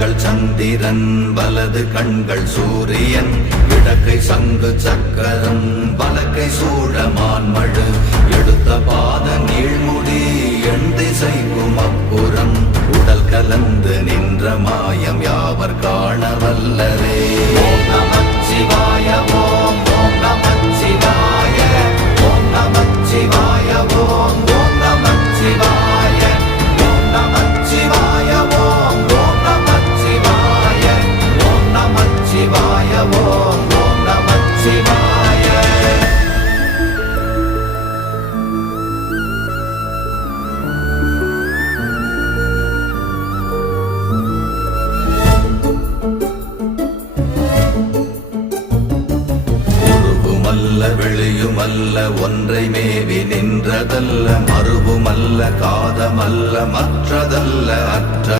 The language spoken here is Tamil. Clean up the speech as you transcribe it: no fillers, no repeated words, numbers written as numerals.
கண்கள் சந்திரன் வலது கண்கள் சூரியன் இடக்கை சங்கு சக்கரம் வலக்கை சூழமான்மழு எடுத்த பாத நீழ்முடி எண் திசைக்கும் அப்புறம் உடல் கலந்து நின்ற மாயம் யாவர் காண வல்லரே. ஓம் நமச்சிவாய ஓம் ஓம் நமச்சிவாய ஓம் நமச்சிவாய ஓம் ஓம் நமச்சிவாய ஓம் நமச்சிவாய ஓம் ஓம் நமச்சிவாய ஓம் நமச்சிவாய ஓம் ஓம் நமச்சிவாய. வெளியுமல்ல ஒன்றை மேவி நின்றதல்ல மறுவுமல்ல காதமல்ல மற்றதல்ல அற்ற